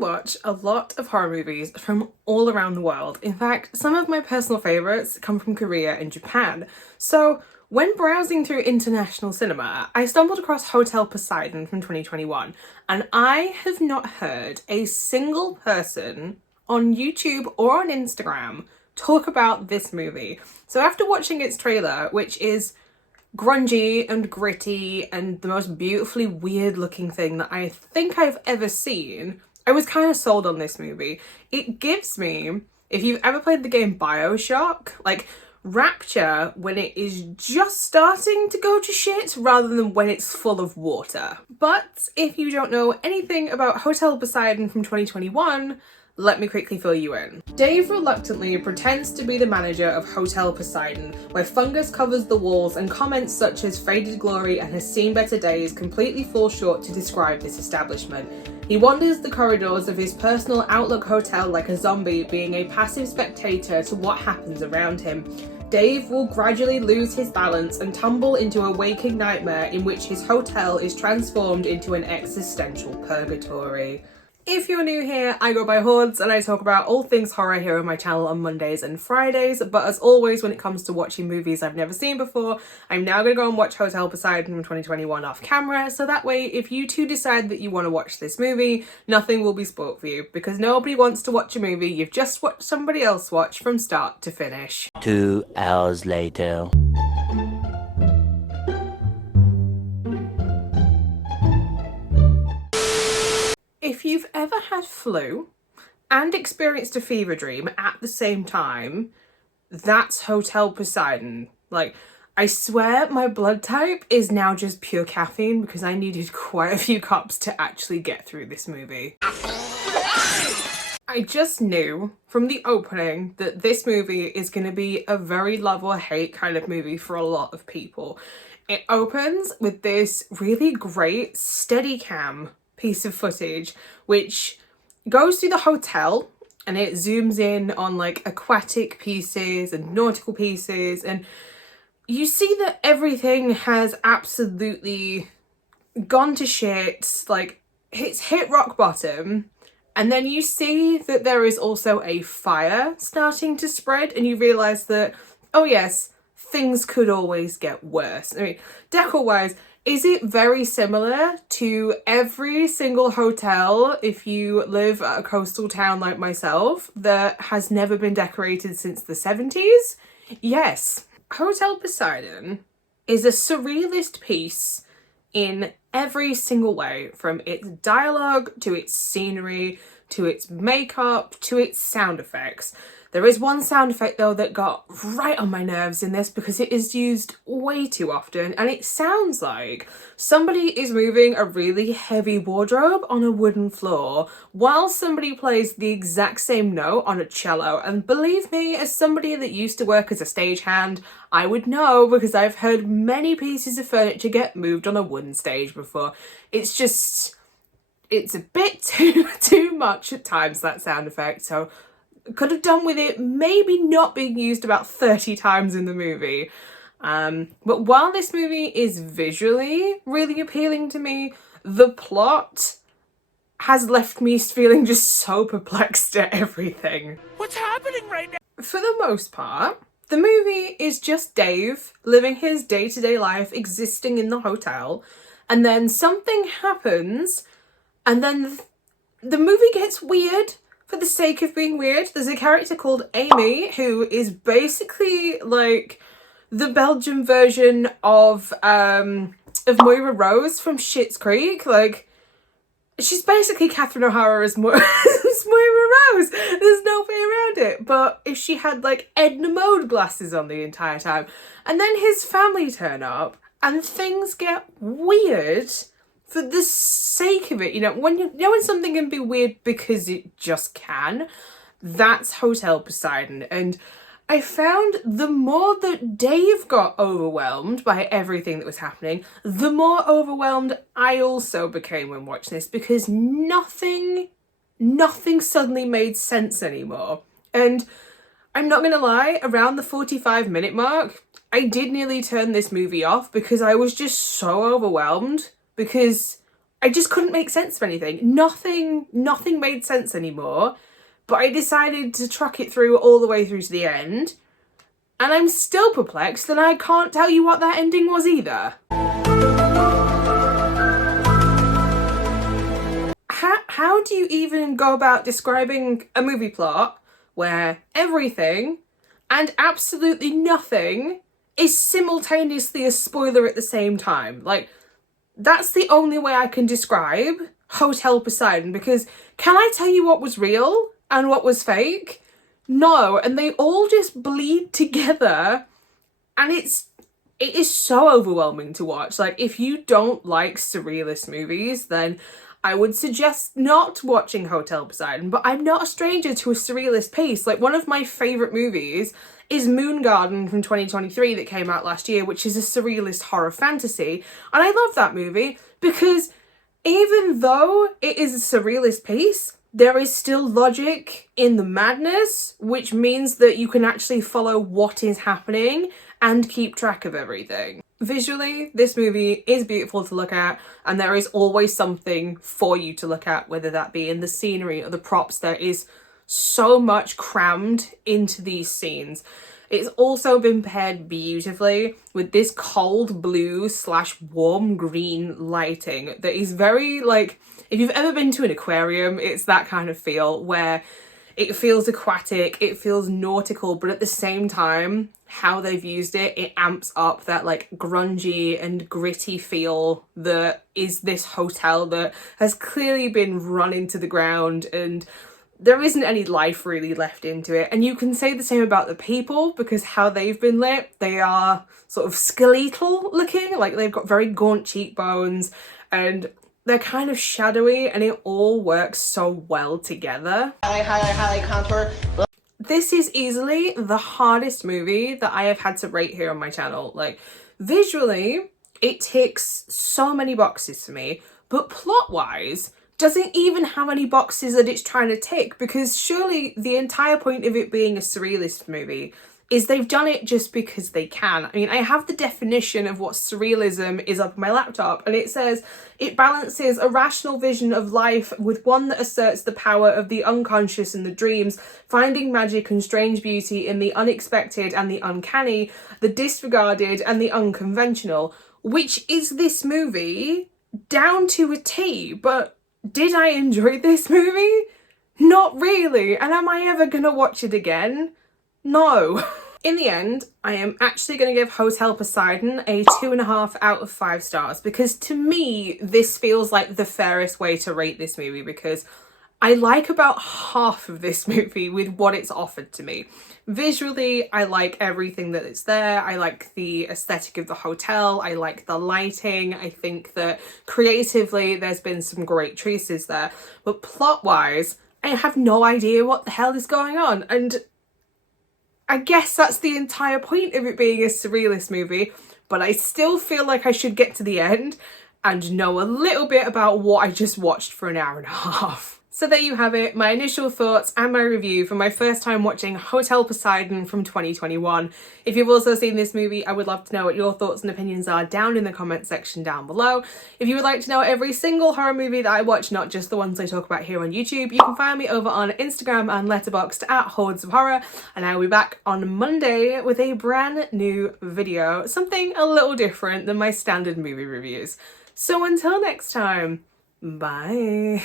watch a lot of horror movies from all around the world. In fact, some of my personal favourites come from Korea and Japan. So when browsing through international cinema, I stumbled across Hotel Poseidon from 2021, and I have not heard a single person on YouTube or on Instagram talk about this movie. So after watching its trailer, which is grungy and gritty and the most beautifully weird looking thing that I think I've ever seen, I was kind of sold on this movie. It gives me, if you've ever played the game BioShock, like rapture when it is just starting to go to shit rather than when it's full of water. But if you don't know anything about Hotel Poseidon from 2021, let me quickly fill you in. Dave reluctantly pretends to be the manager of Hotel Poseidon, where fungus covers the walls and comments such as faded glory and has seen better days completely fall short to describe this establishment. He wanders the corridors of his personal Outlook hotel like a zombie, being a passive spectator to what happens around him. Dave will gradually lose his balance and tumble into a waking nightmare in which his hotel is transformed into an existential purgatory. If you're new here, I go by Hordes and I talk about all things horror here on my channel on Mondays and Fridays, but as always when it comes to watching movies I've never seen before, I'm now going to go and watch Hotel Poseidon from 2021 off camera, so that way if you two decide that you want to watch this movie, nothing will be spoiled for you, because nobody wants to watch a movie you've just watched somebody else watch from start to finish. 2 hours later. If you've ever had flu and experienced a fever dream at the same time, that's Hotel Poseidon. Like, I swear my blood type is now just pure caffeine because I needed quite a few cups to actually get through this movie. I just knew from the opening that this movie is going to be a very love or hate kind of movie for a lot of people. It opens with this really great Steadicam piece of footage which goes through the hotel and it zooms in on like aquatic pieces and nautical pieces, and you see that everything has absolutely gone to shit, like it's hit rock bottom, and then you see that there is also a fire starting to spread and you realize that, oh yes, things could always get worse. I mean, decor wise, is it very similar to every single hotel, if you live at a coastal town like myself, that has never been decorated since the 70s? Yes. Hotel Poseidon is a surrealist piece in every single way, from its dialogue to its scenery to its makeup to its sound effects. There is one sound effect though that got right on my nerves in this because it is used way too often, and it sounds like somebody is moving a really heavy wardrobe on a wooden floor while somebody plays the exact same note on a cello. And believe me, as somebody that used to work as a stagehand, I would know because I've heard many pieces of furniture get moved on a wooden stage before. It's just, it's a bit too much at times, that sound effect, so could have done with it maybe not being used about 30 times in the movie. But while this movie is visually really appealing to me, the plot has left me feeling just so perplexed at everything. What's happening right now? For the most part, the movie is just Dave living his day-to-day life, existing in the hotel, and then something happens, and then the movie gets weird for the sake of being weird. There's a character called Amy who is basically like the Belgian version of Moira Rose from Schitt's Creek. Like, she's basically Catherine O'Hara as Moira Rose. There's no way around it. But if she had like Edna Mode glasses on the entire time, and then his family turn up and things get weird for the sake of it, you know, when something can be weird because it just can, that's Hotel Poseidon. And I found the more that Dave got overwhelmed by everything that was happening, the more overwhelmed I also became when watching this, because nothing suddenly made sense anymore. And I'm not gonna lie, around the 45-minute mark, I did nearly turn this movie off because I was just so overwhelmed, because I just couldn't make sense of anything. Nothing made sense anymore. But I decided to truck it through all the way through to the end. And I'm still perplexed, and I can't tell you what that ending was either. How do you even go about describing a movie plot where everything and absolutely nothing is simultaneously a spoiler at the same time? Like, that's the only way I can describe Hotel Poseidon, because can I tell you what was real and what was fake? No, and they all just bleed together, and it is so overwhelming to watch. Like, if you don't like surrealist movies, then I would suggest not watching Hotel Poseidon, but I'm not a stranger to a surrealist piece. Like, one of my favourite movies is Moon Garden from 2023 that came out last year, which is a surrealist horror fantasy. And I love that movie because even though it is a surrealist piece, there is still logic in the madness, which means that you can actually follow what is happening and keep track of everything. Visually, this movie is beautiful to look at, and there is always something for you to look at, whether that be in the scenery or the props. There is so much crammed into these scenes. It's also been paired beautifully with this cold blue / warm green lighting that is very, like, if you've ever been to an aquarium, it's that kind of feel where it feels aquatic, it feels nautical, but at the same time, how they've used it, it amps up that like grungy and gritty feel that is this hotel that has clearly been run into the ground, and there isn't any life really left into it. And you can say the same about the people, because how they've been lit, they are sort of skeletal looking, like they've got very gaunt cheekbones and they're kind of shadowy, and it all works so well together. Highlight, contour. This is easily the hardest movie that I have had to rate here on my channel. Like, visually, it ticks so many boxes for me, but plot-wise, doesn't even have any boxes that it's trying to tick, because surely the entire point of it being a surrealist movie is they've done it just because they can. I mean, I have the definition of what surrealism is up on my laptop, and it says it balances a rational vision of life with one that asserts the power of the unconscious and the dreams, finding magic and strange beauty in the unexpected and the uncanny, the disregarded and the unconventional, which is this movie down to a T. But did I enjoy this movie? Not really. And am I ever gonna watch it again? No. In the end, I am actually going to give Hotel Poseidon a 2.5 out of 5 stars, because to me, this feels like the fairest way to rate this movie, because I like about half of this movie with what it's offered to me. Visually, I like everything that is there. I like the aesthetic of the hotel. I like the lighting. I think that creatively, there's been some great choices there. But plot-wise, I have no idea what the hell is going on. And I guess that's the entire point of it being a surrealist movie, but I still feel like I should get to the end and know a little bit about what I just watched for an hour and a half. So there you have it, my initial thoughts and my review for my first time watching Hotel Poseidon from 2021. If you've also seen this movie, I would love to know what your thoughts and opinions are down in the comment section down below. If you would like to know every single horror movie that I watch, not just the ones I talk about here on YouTube, you can find me over on Instagram and Letterboxd at HordesOfHorror, and I will be back on Monday with a brand new video, something a little different than my standard movie reviews. So until next time, bye.